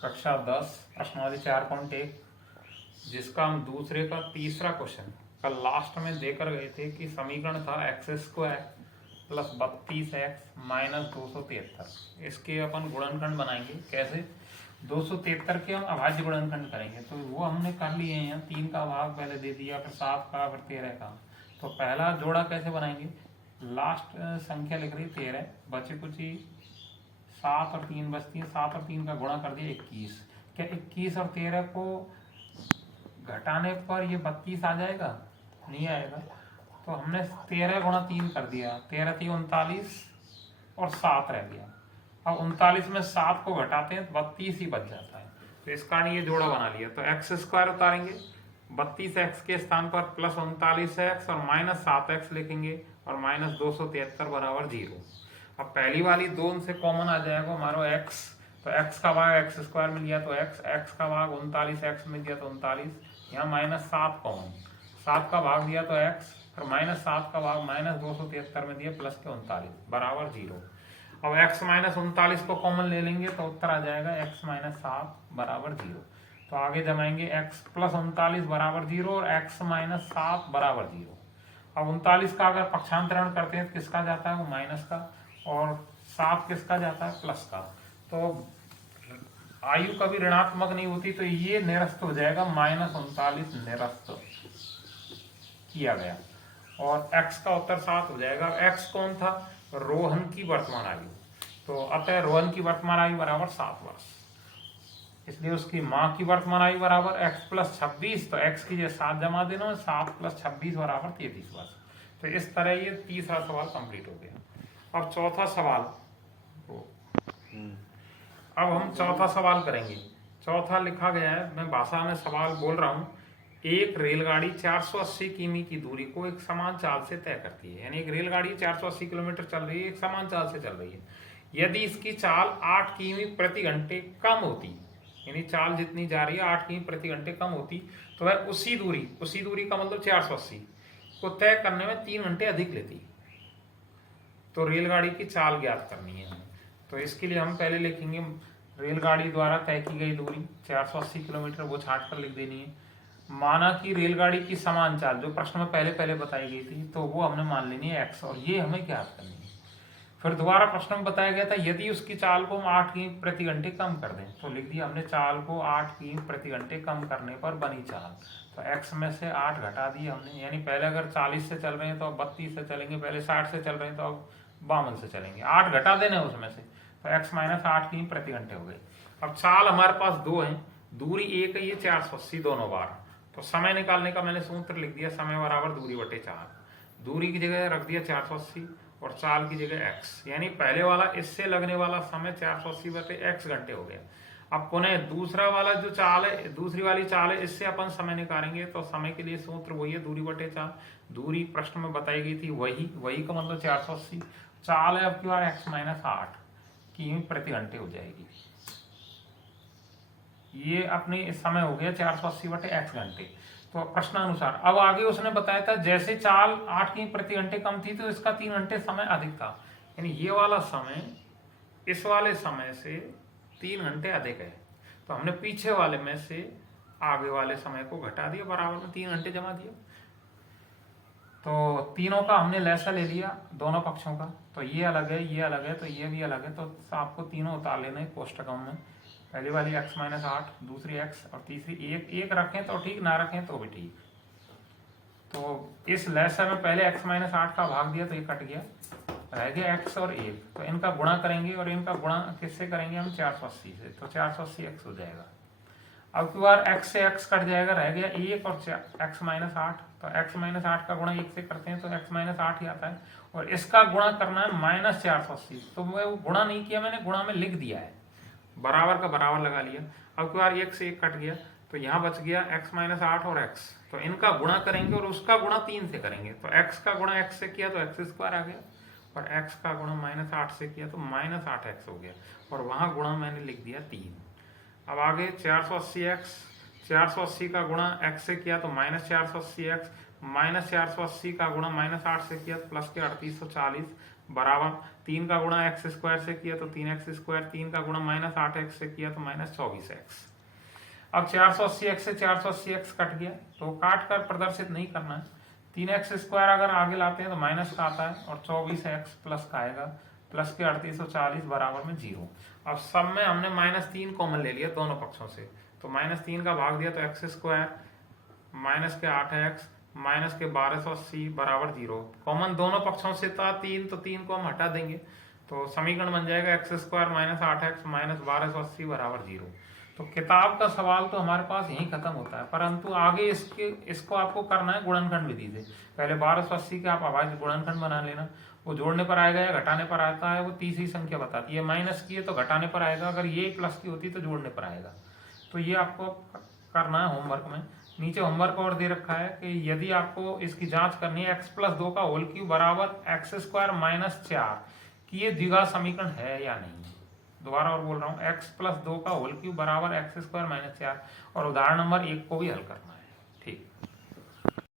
कक्षा 10 प्रश्नावली 4.1, जिसका हम दूसरे का तीसरा क्वेश्चन कल लास्ट में देकर गए थे कि समीकरण था x² प्लस 32x माइनस 273। इसके अपन गुणनखंड बनाएंगे। कैसे? 273 के हम अभाज्य गुणनखंड करेंगे, तो वो हमने कर लिए हैं। 3 का भाग पहले दे दिया, फिर 7 का, फिर 13 का। तो पहला जोड़ा कैसे बनाएंगे? लास्ट संख्या लिख रही 13, बचे कुछ ही 7 और 3 बचती है। 7 और 3 का गुणा कर दिया 21। क्या 21 और 13 को घटाने पर ये 32 आ जाएगा? नहीं आएगा। तो हमने 13 गुणा 3 कर दिया, 13 3 39 और 7 रह गया। अब 39 में 7 को घटाते हैं तो 32 ही बच जाता है। तो इस कारण ये जोड़ा बना लिया। तो x² उतारेंगे, 32x के स्थान पर प्लस 39x और माइनस 7x लिखेंगे और माइनस 273 बराबर 0। अब पहली वाली 2 से कॉमन आ जाएगा हमारा x, तो x का भाग x² में लिया तो x का भाग 39x में दिया तो 39, यहाँ माइनस 7 कॉमन, 7 का भाग दिया तो x, फिर माइनस 7 का भाग माइनस 273 में दिया प्लस के 39 बराबर 0। अब x माइनस 39 को कॉमन ले लेंगे तो उत्तर आ जाएगा x माइनस 7 बराबर 0। तो आगे जमाएंगे x प्लस 39 बराबर 0 और x माइनस 7 बराबर 0। अब 39 का अगर पक्षांतरण करते हैं तो किसका जाता है? वो माइनस का, और 7 किसका जाता है? प्लस का। तो आयु कभी ऋणात्मक नहीं होती, तो ये निरस्त हो जाएगा, माइनस 39 निरस्त किया गया और x का उत्तर 7 हो जाएगा। x कौन था? रोहन की वर्तमान आयु। तो अतः रोहन की वर्तमान आयु बराबर 7 वर्ष, इसलिए उसकी माँ की वर्तमान आयु बराबर x प्लस 26। तो x की जगह 7 जमा देना, 7 प्लस 26 बराबर 33 वर्ष। तो इस तरह ये तीसरा सवाल कंप्लीट हो गया। अब चौथा सवाल, अब हम चौथा सवाल करेंगे। चौथा लिखा गया है, मैं भाषा में सवाल बोल रहा हूँ। एक रेलगाड़ी 480 किमी की दूरी को एक समान चाल से तय करती है। यानी एक रेलगाड़ी 480 किलोमीटर चल रही है, एक समान चाल से चल रही है। यदि इसकी चाल 8 किमी प्रति घंटे कम होती, यानी चाल जितनी जा रही है 8 किमी प्रति घंटे कम होती, तो वह उसी दूरी का मतलब 480 को तय करने में 3 घंटे अधिक लेती। तो रेलगाड़ी की चाल ज्ञात करनी है हमें। तो इसके लिए हम पहले लिखेंगे रेलगाड़ी द्वारा तय की गई दूरी 480 किलोमीटर, वो छाट कर लिख देनी है। माना कि रेलगाड़ी की समान चाल जो प्रश्न में पहले बताई गई थी, तो वो हमने मान लेनी है x, और ये हमें ज्ञात करनी है। फिर दोबारा प्रश्न में बताया गया था यदि उसकी चाल को हम 8 किमी प्रति घंटे कम कर दें, तो लिख दिया हमने चाल को 8 किमी प्रति घंटे कम करने पर बनी चाल। तो x में से 8 घटा दिए हमने, यानी पहले अगर 40 से चल रहे हैं तो अब 32 से चलेंगे, पहले 60 से चल रहे हैं तो अब 52 से चलेंगे, 8 घटा देने उसमें से, तो x माइनस 8 किमी प्रति घंटे हो गए। अब चाल हमारे पास 2 है, दूरी 1 है, ये 480 दोनों बार। तो समय निकालने का मैंने सूत्र लिख दिया, समय बराबर दूरी बटे 4। दूरी की जगह रख दिया 480 और चाल की जगह x, यानी पहले वाला इससे लगने वाला समय 480 बटे x घंटे हो गया। अब पुनः दूसरा वाला जो चाल है, दूसरी वाली चाल है, इससे अपन समय निकालेंगे। तो समय के लिए सूत्र वही है, दूरी बटे 4। दूरी प्रश्न में बताई गई थी वही का मतलब 480। चाल है अब की बार x माइनस 8 किमी प्रति घंटे हो जाएगी। ये अपने समय हो गया 480 बटे x घंटे। तो प्रश्नानुसार अब आगे उसने बताया था जैसे चाल 8 किमी प्रति घंटे कम थी तो इसका 3 घंटे समय अधिक था, यानी ये वाला समय इस वाले समय से 3 घंटे अधिक है। तो हमने पीछे वाले में से आगे वाले समय को घटा दिया, बराबर में 3 घंटे जमा दिया। तो तीनों का हमने लैसा ले लिया, दोनों पक्षों का। तो ये अलग है, ये अलग है, तो ये भी अलग है। तो आपको तीनों उतार लेना है कोष्टकों में। पहली वाली x माइनस 8, दूसरी x और तीसरी 1 रखें तो ठीक, ना रखें तो भी ठीक। तो इस लैसा में पहले x माइनस 8 का भाग दिया तो ये कट गया, रह गया x और 1। तो इनका गुणा करेंगे और इनका गुणा किससे करेंगे हम? 480 से। तो 480x हो जाएगा। अब की बार x से x कट जाएगा, रह गया 1 और x माइनस 8। तो x माइनस 8 का गुणा 1 से करते हैं तो x माइनस 8 ही आता है, और इसका गुणा करना है माइनस 480। तो मैं गुणा नहीं किया, मैंने गुणा में लिख दिया है, बराबर का बराबर लगा लिया। अब की बार 1 से 1 कट गया, तो यहाँ बच गया x माइनस 8 और x। तो इनका गुणा करेंगे और उसका गुणा 3 से करेंगे। तो x का गुणा x से किया तो x² आ गया, और x का गुणा माइनस 8 से किया तो माइनस 8x हो गया, और वहाँ गुणा मैंने लिख दिया 3। अब आगे 480x, 480 का गुणा x से किया तो माइनस 480x, माइनस 480 का गुणा माइनस 8 से किया तो प्लस के 3840, बराबर 3 का गुणा एक्स स्क्वायर से किया तो 3x², 3 का गुणा -8x से किया तो -24x। अब 480x से 480x कट गया तो काट कर प्रदर्शित नहीं करना है। 3x² अगर आगे लाते हैं तो माइनस का आता है और 24x प्लस का आएगा, प्लस के 3840 बराबर में 0। अब सब में हमने -3 कॉमन ले लिया दोनों पक्षों से, तो -3 का भाग दिया तो x² माइनस के 8x माइनस के 1280 बराबर 0। कॉमन दोनों पक्षों से था 3, तो 3 को हम हटा देंगे तो समीकरण बन जाएगा x² माइनस 8x माइनस 1280 बराबर 0। तो किताब का सवाल तो हमारे पास यहीं खत्म होता है, परंतु आगे इसको आपको करना है गुणनखंड विधि से। पहले 1280 के आप अभाज्य गुणनखंड बना लेना, वो जोड़ने पर आएगा या घटाने पर आता है वो तीसरी संख्या बताती है। माइनस की है तो घटाने पर आएगा, अगर ये प्लस की होती तो जोड़ने पर आएगा। तो ये आपको करना है होमवर्क में। नीचे होमवर्क और दे रखा है कि यदि आपको इसकी जांच करनी है x+2 का होल क्यूब बराबर x² माइनस 4 कि ये द्विघात समीकरण है या नहीं। दोबारा और बोल रहा हूँ, x+2 का होल क्यूब बराबर x² माइनस 4 और उदाहरण नंबर 1 को भी हल करना है। ठीक।